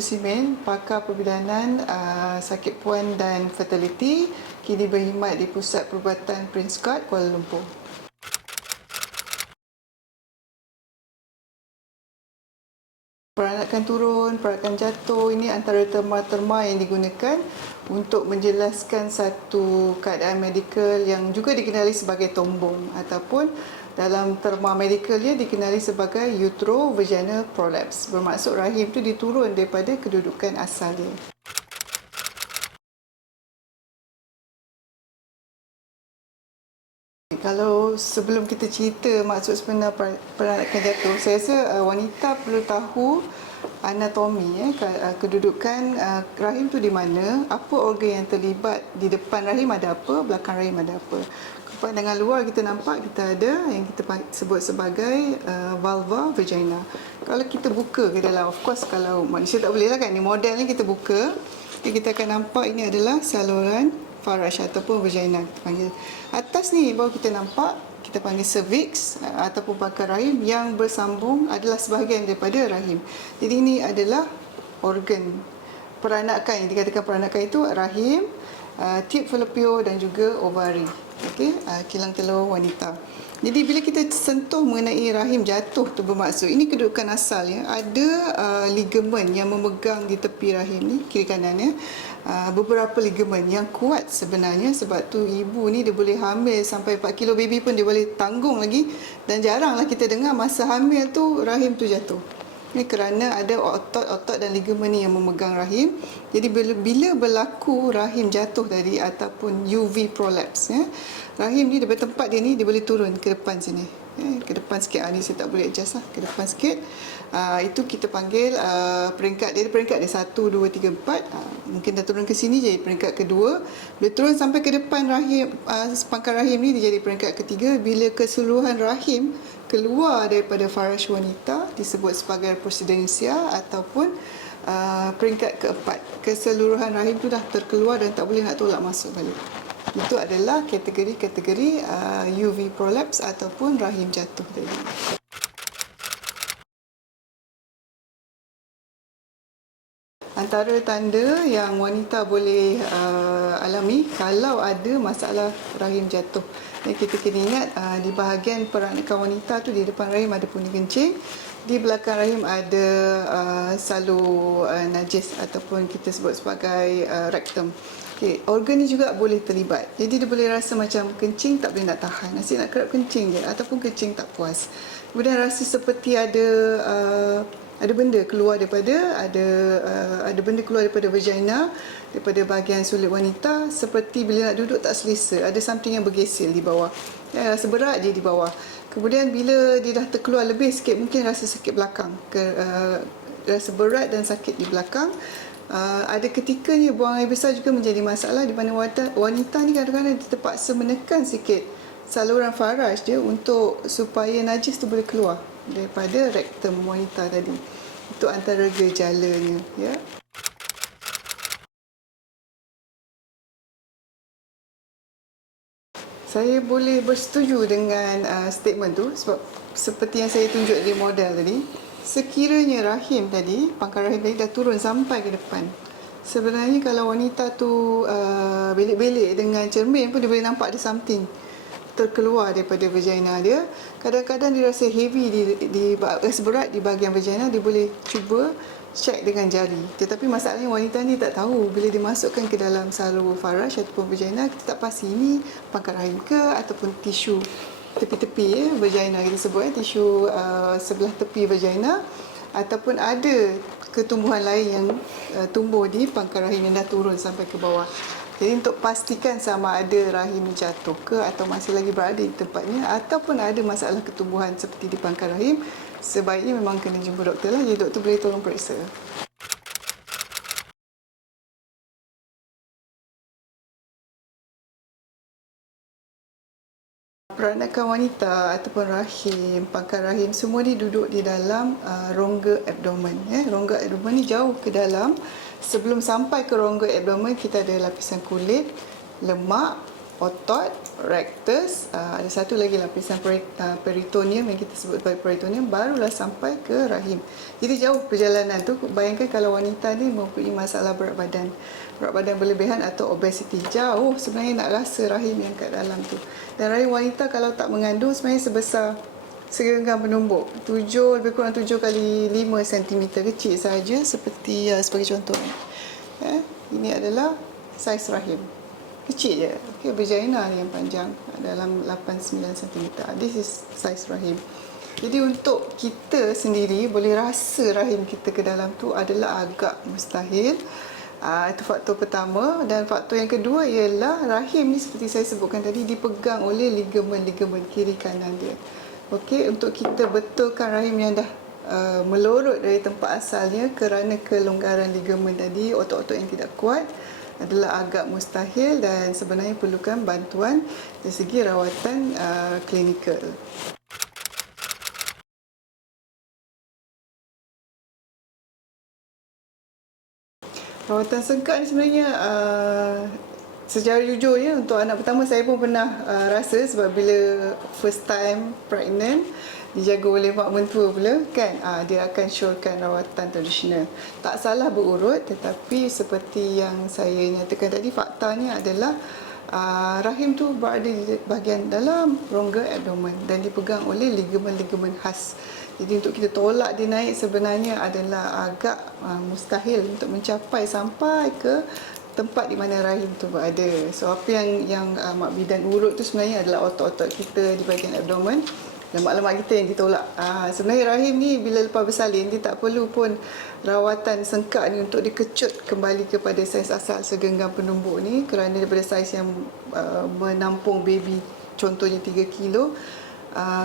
Simen, pakar perbidanan sakit puan dan fertility, kini berkhidmat di Pusat Perubatan Prince Court, Kuala Lumpur. Peranakan turun, peranakan jatuh, ini antara terma-terma yang digunakan untuk menjelaskan satu keadaan medikal yang juga dikenali sebagai tombong ataupun dalam terma medikalnya dikenali sebagai uterovaginal prolapse. Bermaksud rahim itu diturun daripada kedudukan asal dia. Kalau sebelum kita cerita maksud sebenar peranakan jatuh, saya rasa wanita perlu tahu anatomi, kedudukan rahim tu di mana, apa organ yang terlibat, di depan rahim ada apa, belakang rahim ada apa. Pandangan luar kita nampak kita ada yang kita sebut sebagai vulva vagina. Kalau kita buka ke dalam, of course kalau manusia tak boleh lah kan, ni model ni kita buka, kita akan nampak ini adalah saluran faraj ataupun vagina kita panggil. Atas ni baru kita nampak, kita panggil cervix ataupun pangkal rahim yang bersambung adalah sebahagian daripada rahim. Jadi ini adalah organ peranakan, yang dikatakan peranakan itu rahim, tube fallopian dan juga ovari. Okey, kilang telur wanita. Jadi bila kita sentuh mengenai rahim jatuh tu bermaksud ini kedudukan asal ya, ada ligamen yang memegang di tepi rahim ni kiri kanan ya. Beberapa ligamen yang kuat sebenarnya, sebab tu ibu ni dia boleh hamil sampai 4 kilo baby pun dia boleh tanggung lagi, dan jaranglah kita dengar masa hamil tu rahim tu jatuh. Ini kerana ada otot-otot dan ligamen ni yang memegang rahim. Jadi bila berlaku rahim jatuh tadi ataupun UV prolapse ya, rahim ni daripada tempat dia ni dia boleh turun ke depan sini. Ke depan sikit, ni saya tak boleh adjust lah, ke depan sikit. Itu kita panggil peringkat dia, peringkat dia 1, 2, 3, 4. Mungkin dah turun ke sini jadi peringkat kedua. Bila turun sampai ke depan rahim, pangkal rahim ni dia jadi peringkat ketiga. Bila keseluruhan rahim keluar daripada faraj wanita disebut sebagai procedensia ataupun peringkat keempat. Keseluruhan rahim tu dah terkeluar dan tak boleh nak tolak masuk balik. Itu adalah kategori-kategori UV prolapse ataupun rahim jatuh tadi. Antara tanda yang wanita boleh alami kalau ada masalah rahim jatuh. Dan kita kena ingat di bahagian peranakan wanita tu, di depan rahim ada puning kencing, di belakang rahim ada salur najis ataupun kita sebut sebagai rectum. Okay, organ ni juga boleh terlibat. Jadi dia boleh rasa macam kencing tak boleh nak tahan, asyik nak kerap kencing je ataupun kencing tak puas. Kemudian rasa seperti ada benda keluar daripada benda keluar daripada vagina, daripada bahagian sulit wanita, seperti bila nak duduk tak selesa, ada something yang bergesil di bawah. Rasa berat je di bawah. Kemudian bila dia dah terkeluar lebih sikit, mungkin rasa sakit belakang, rasa berat dan sakit di belakang. Ada ketikanya buang air besar juga menjadi masalah, di mana wanita ni kadang-kadang terpaksa menekan sikit saluran faraj dia untuk supaya najis tu boleh keluar daripada rektum wanita tadi. Itu antara gejalanya ya. Saya boleh bersetuju dengan statement tu, sebab seperti yang saya tunjuk di model tadi, sekiranya rahim tadi, pangkal rahim tadi dah turun sampai ke depan, sebenarnya kalau wanita tu belik-belik dengan cermin pun dia boleh nampak ada something terkeluar daripada vagina dia. Kadang-kadang dia rasa heavy, rasa berat di bahagian vagina, dia boleh cuba check dengan jari. Tetapi masalahnya wanita ni tak tahu, bila dimasukkan ke dalam salur faraj ataupun vagina, kita tak pasti ini pangkal rahim ke ataupun tisu tepi-tepi vagina kita sebut tisu sebelah tepi vagina, ataupun ada ketumbuhan lain yang tumbuh di pangkal rahim yang dah turun sampai ke bawah. Jadi untuk pastikan sama ada rahim jatuh ke atau masih lagi berada di tempatnya ataupun ada masalah ketumbuhan seperti di pangkal rahim, sebaiknya memang kena jumpa doktor lah. Jadi doktor boleh tolong periksa. Peranakan wanita ataupun rahim, pangkal rahim, semua ni duduk di dalam rongga abdomen. Rongga abdomen ni jauh ke dalam. Sebelum sampai ke rongga abdomen, kita ada lapisan kulit, lemak, otot, rectus, ada satu lagi lapisan peritoneum yang kita sebut sebagai peritoneum, barulah sampai ke rahim. Jadi jauh perjalanan tu. Bayangkan kalau wanita ni mempunyai masalah berat badan berlebihan atau obesiti, jauh sebenarnya nak rasa rahim yang kat dalam tu. Dan rahim wanita kalau tak mengandung sebenarnya sebesar segenggam penumbuk, lebih kurang 7 kali 5 cm, kecil saja, seperti sebagai contoh. Ini adalah saiz rahim. Kecil je. Okay, vagina ni yang panjang dalam 8-9 cm. This is saiz rahim. Jadi untuk kita sendiri boleh rasa rahim kita ke dalam tu adalah agak mustahil. Itu faktor pertama. Dan faktor yang kedua ialah rahim ni seperti saya sebutkan tadi dipegang oleh ligamen-ligamen kiri kanan dia. Okey, untuk kita betulkan rahim yang dah melorot dari tempat asalnya kerana kelonggaran ligamen tadi, otot-otot yang tidak kuat, adalah agak mustahil dan sebenarnya perlukan bantuan dari segi rawatan klinikal. Rawatan sengkak ni sebenarnya secara jujurnya untuk anak pertama saya pun pernah rasa, sebab bila first time pregnant dijaga oleh mak mentua pula kan, dia akan syorkan rawatan tradisional. Tak salah berurut, tetapi seperti yang saya nyatakan tadi, faktanya adalah rahim tu berada di bahagian dalam rongga abdomen dan dipegang oleh ligamen-ligamen khas. Jadi untuk kita tolak dia naik sebenarnya adalah agak mustahil untuk mencapai sampai ke tempat di mana rahim tu berada. So apa yang mak bidan urut tu sebenarnya adalah otot-otot kita di bahagian abdomen, lemak-lemak kita yang ditolak. Sebenarnya rahim ni bila lepas bersalin, dia tak perlu pun rawatan sengkak ni untuk dikecut kembali kepada saiz asal segenggam penumbuk ni, kerana daripada saiz yang menampung baby contohnya 3 kilo,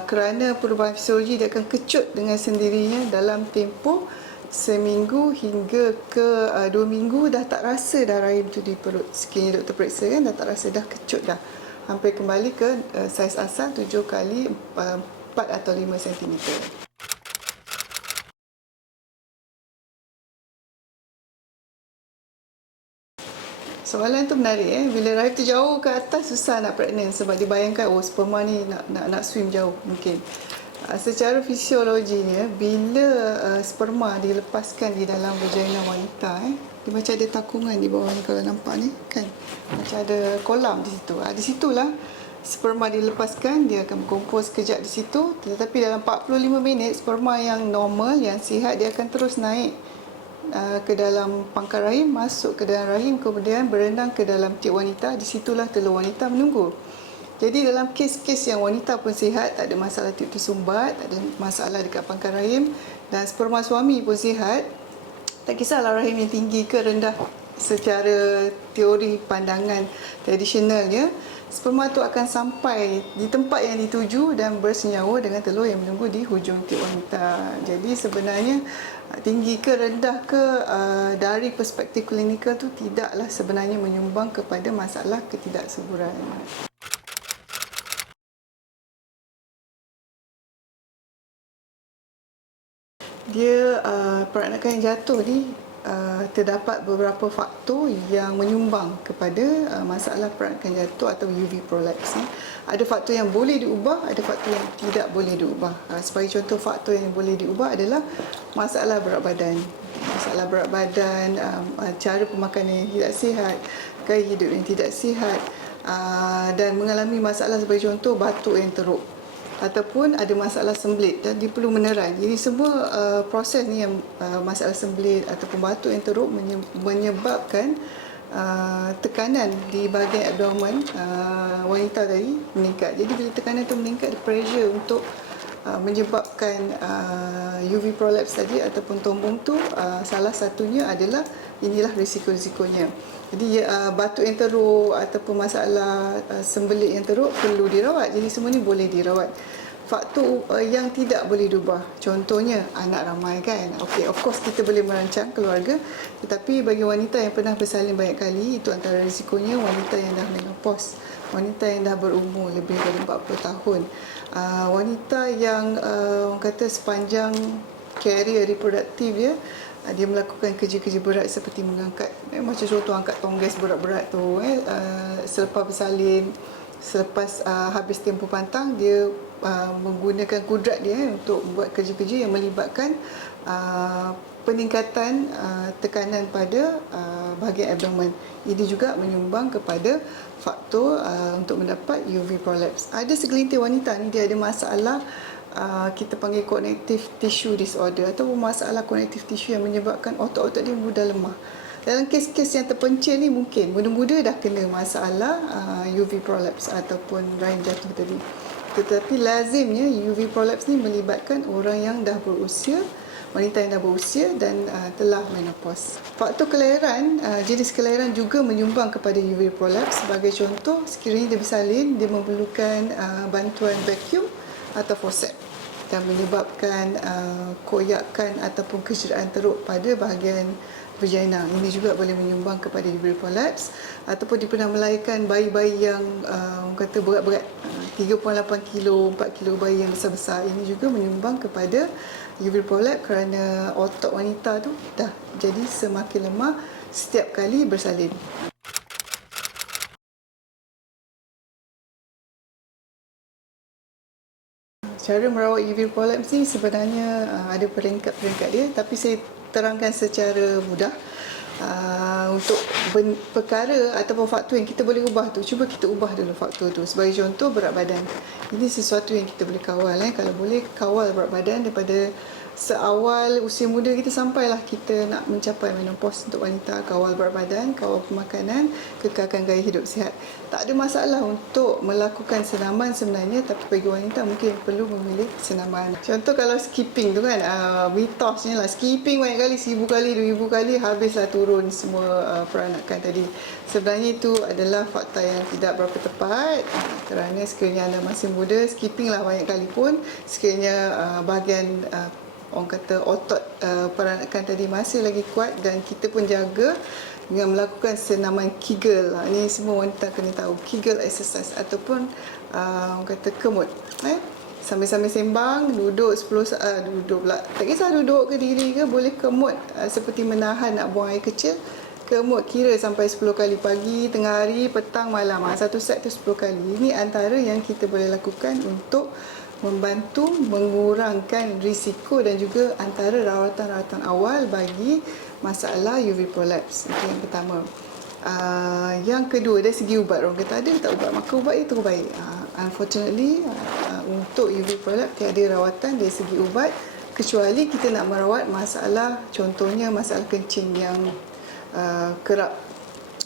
kerana perubahan fisiologi dia akan kecut dengan sendirinya dalam tempoh seminggu hingga ke 2 minggu. Dah tak rasa dah rahim tu di perut. Sekiranya doktor periksa kan, dah tak rasa, dah kecut dah, hampir kembali ke saiz asal 7 kali 4 atau 5 cm. Soalan tu menarik. Bila rahim tu jauh ke atas, susah nak pregnant, sebab dibayangkan sperma ni nak swim jauh mungkin. Secara fisiologinya, bila sperma dilepaskan di dalam vagina wanita, dia macam ada takungan di bawah ni, kalau nampak ni kan, macam ada kolam di situ. Di situlah sperma dilepaskan, dia akan berkompos sekejap di situ, tetapi dalam 45 minit sperma yang normal, yang sihat, dia akan terus naik ke dalam pangkal rahim, masuk ke dalam rahim, kemudian berenang ke dalam tiap wanita. Di situlah telur wanita menunggu. Jadi dalam kes-kes yang wanita pun sihat, tak ada masalah tiup tersumbat, tak ada masalah dekat pangkal rahim, dan sperma suami pun sihat, tak kisahlah rahim yang tinggi ke rendah, secara teori pandangan tradisionalnya, sperma tu akan sampai di tempat yang dituju dan bersenyawa dengan telur yang menunggu di hujung tiup wanita. Jadi sebenarnya tinggi ke rendah ke dari perspektif klinikal tu tidaklah sebenarnya menyumbang kepada masalah ketidaksuburan. Dia peranakan yang jatuh ni terdapat beberapa faktor yang menyumbang kepada masalah peranakan jatuh atau UV prolapse. Ada faktor yang boleh diubah, ada faktor yang tidak boleh diubah. Sebagai contoh, faktor yang boleh diubah adalah masalah berat badan. Masalah berat badan, cara pemakanan yang tidak sihat, gaya hidup yang tidak sihat, dan mengalami masalah sebagai contoh batuk yang teruk, ataupun ada masalah sembelit dan dia perlu meneran. Jadi semua proses ni yang masalah sembelit ataupun batuk yang teruk menyebabkan tekanan di bahagian abdomen wanita tadi meningkat. Jadi bila tekanan itu meningkat, pressure untuk menyebabkan UV prolapse tadi ataupun tombong tu, salah satunya adalah inilah risiko-risikonya. Jadi batuk yang teruk ataupun masalah sembelit yang teruk perlu dirawat. Jadi semua ni boleh dirawat. Faktor yang tidak boleh diubah, contohnya anak ramai kan. Okey, of course kita boleh merancang keluarga, tetapi bagi wanita yang pernah bersalin banyak kali, itu antara risikonya. Wanita yang dah menopause, wanita yang dah berumur lebih dari 40 tahun, wanita yang orang kata sepanjang career reproduktif dia, dia melakukan kerja-kerja berat seperti mengangkat, macam contoh angkat tonggas berat-berat tu, selepas bersalin, selepas habis tempoh pantang, dia menggunakan kudrat dia untuk buat kerja-kerja yang melibatkan peningkatan tekanan pada bahagian abdomen. Ini juga menyumbang kepada faktor untuk mendapat UV prolapse. Ada segelintir wanita ni dia ada masalah kita panggil connective tissue disorder atau masalah connective tissue yang menyebabkan otot-otot dia mudah lemah. Dalam kes-kes yang terpencil ni mungkin muda-muda dah kena masalah UV prolapse ataupun rahim jatuh tadi. Tetapi lazimnya UV prolapse ni melibatkan orang yang dah berusia, wanita yang dah berusia dan telah menopause. Faktor kelahiran, jenis kelahiran juga menyumbang kepada UV prolapse. Sebagai contoh, sekiranya dia bersalin, dia memerlukan bantuan vacuum atau forceps dan menyebabkan koyakan ataupun kecederaan teruk pada bahagian vagina. Ini juga boleh menyumbang kepada UV prolapse. Ataupun dia pernah melahirkan bayi-bayi yang kata berat-berat, 3.8 kilo, 4 kilo bayi yang besar-besar. Ini juga menyumbang kepada UV prolapse kerana otot wanita tu dah jadi semakin lemah setiap kali bersalin. Cara merawat UV prolapse ni sebenarnya ada peringkat-peringkat dia, tapi saya terangkan secara mudah. Untuk perkara ataupun faktor yang kita boleh ubah tu, cuba kita ubah dulu faktor tu. Sebagai contoh, berat badan. Ini sesuatu yang kita boleh kawal. Kalau boleh kawal berat badan daripada seawal usia muda kita sampailah kita nak mencapai menopause untuk wanita, kawal berat badan, kawal pemakanan, kekalkan gaya hidup sihat. Tak ada masalah untuk melakukan senaman sebenarnya, tapi bagi wanita mungkin perlu memilih senaman. Contoh kalau skipping tu kan, mitosnya lah, skipping banyak kali, 1000 kali, 2000 kali, habislah turun semua peranakan tadi. Sebenarnya itu adalah fakta yang tidak berapa tepat, kerana sekiranya anda masih muda, skipping lah banyak kali pun, sekiranya bahagian orang kata otot peranakan tadi masih lagi kuat dan kita pun jaga dengan melakukan senaman Kegel. Ini semua wanita kena tahu, Kegel exercise ataupun orang kata kemut. Sambil-sambil sembang, duduk 10 duduk pula. Tak kisah duduk ke diri ke, boleh kemut seperti menahan nak buang air kecil. Kemut kira sampai 10 kali pagi, tengah hari, petang, malam. Satu set tu 10 kali. Ini antara yang kita boleh lakukan untuk membantu mengurangkan risiko dan juga antara rawatan-rawatan awal bagi masalah UV prolapse. Itu yang pertama. Yang kedua, dari segi ubat, orang kata ada tak ubat, maka ubat itu terbaik. Unfortunately, untuk UV prolapse tiada rawatan dari segi ubat, kecuali kita nak merawat masalah, contohnya masalah kencing yang kerap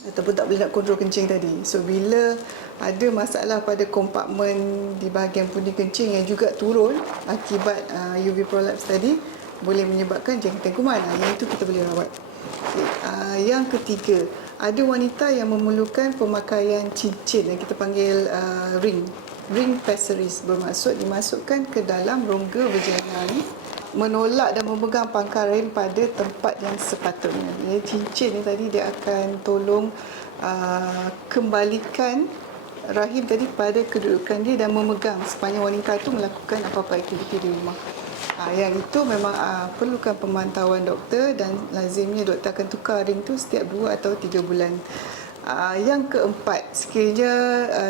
ataupun tak boleh nak kontrol kencing tadi. So bila ada masalah pada kompartmen di bahagian pundi kencing yang juga turun akibat UV prolapse tadi, boleh menyebabkan jangkitan kuman. Yang itu kita boleh rawat. Yang ketiga, ada wanita yang memerlukan pemakaian cincin yang kita panggil ring pessaries, bermaksud dimasukkan ke dalam rongga vagina ni, menolak dan memegang pangkal rahim pada tempat yang sepatutnya. Jadi cincin ni tadi dia akan tolong kembalikan rahim tadi pada kedudukan dia dan memegang sepanjang wanita itu melakukan apa-apa aktiviti di rumah. Yang itu memang perlukan pemantauan doktor dan lazimnya doktor akan tukar ring tu setiap 2 atau 3 bulan. Yang keempat, sekiranya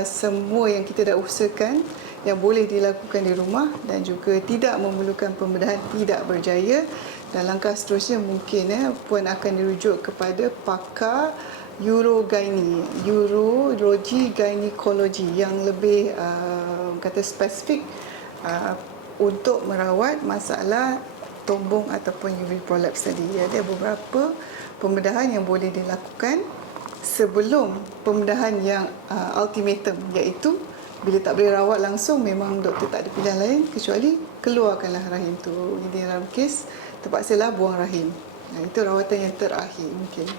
semua yang kita dah usahakan yang boleh dilakukan di rumah dan juga tidak memerlukan pembedahan tidak berjaya, dan langkah seterusnya mungkin puan akan dirujuk kepada pakar urologi gynecology yang lebih kata spesifik untuk merawat masalah tombong ataupun UV prolapse tadi. Ada beberapa pembedahan yang boleh dilakukan sebelum pembedahan yang ultimatum, iaitu bila tak boleh rawat langsung, memang doktor tak ada pilihan lain kecuali keluarkanlah rahim tu. Jadi dalam kes terpaksalah buang rahim. Itu rawatan yang terakhir mungkin.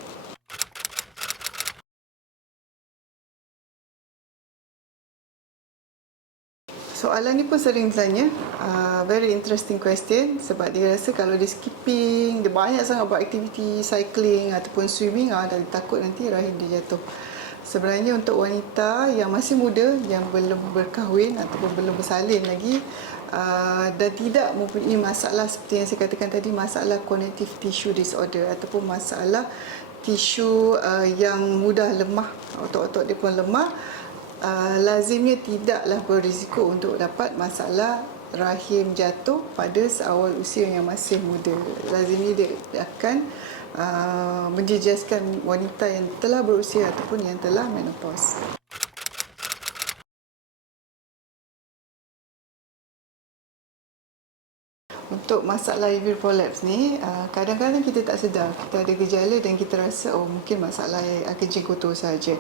Soalan ni pun sering ditanya, very interesting question, sebab dia rasa kalau dia skipping, dia banyak sangat buat aktiviti cycling ataupun swimming, dia takut nanti rahim dia jatuh. Sebenarnya untuk wanita yang masih muda, yang belum berkahwin ataupun belum bersalin lagi, dan tidak mempunyai masalah seperti yang saya katakan tadi, masalah connective tissue disorder ataupun masalah tisu yang mudah lemah, otot-otot dia pun lemah, lazimnya tidaklah berisiko untuk dapat masalah rahim jatuh pada seawal usia yang masih muda. Lazimnya dia akan menjejaskan wanita yang telah berusia ataupun yang telah menopause. Untuk masalah uterine prolapse ni, kadang-kadang kita tak sedar, kita ada gejala dan kita rasa mungkin masalah kencing kotor saja.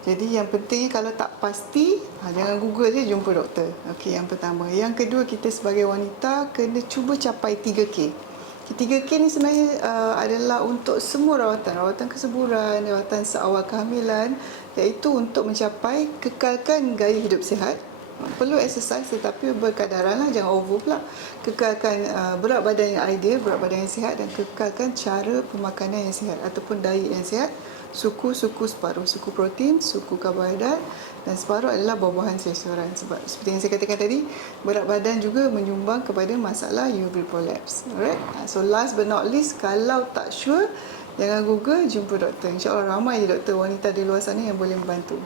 Jadi yang penting kalau tak pasti, jangan Google je, jumpa doktor. Okey, yang pertama. Yang kedua, kita sebagai wanita kena cuba capai 3K. 3K ni sebenarnya adalah untuk semua rawatan kesuburan, rawatan seawal kehamilan, iaitu untuk mencapai kekalkan gaya hidup sihat. Perlu exercise tetapi berkadaranlah, jangan over pula. Kekalkan berat badan yang ideal, berat badan yang sihat, dan kekalkan cara pemakanan yang sihat ataupun diet yang sihat. Suku separuh, suku protein, suku karbohidrat, dan separuh adalah buah-buahan sayuran. Sebab seperti yang saya katakan tadi, berat badan juga menyumbang kepada masalah uterine prolapse. Alright. So last but not least, kalau tak sure, jangan Google, jumpa doktor. InsyaAllah ramai je doktor wanita di luar sana yang boleh membantu.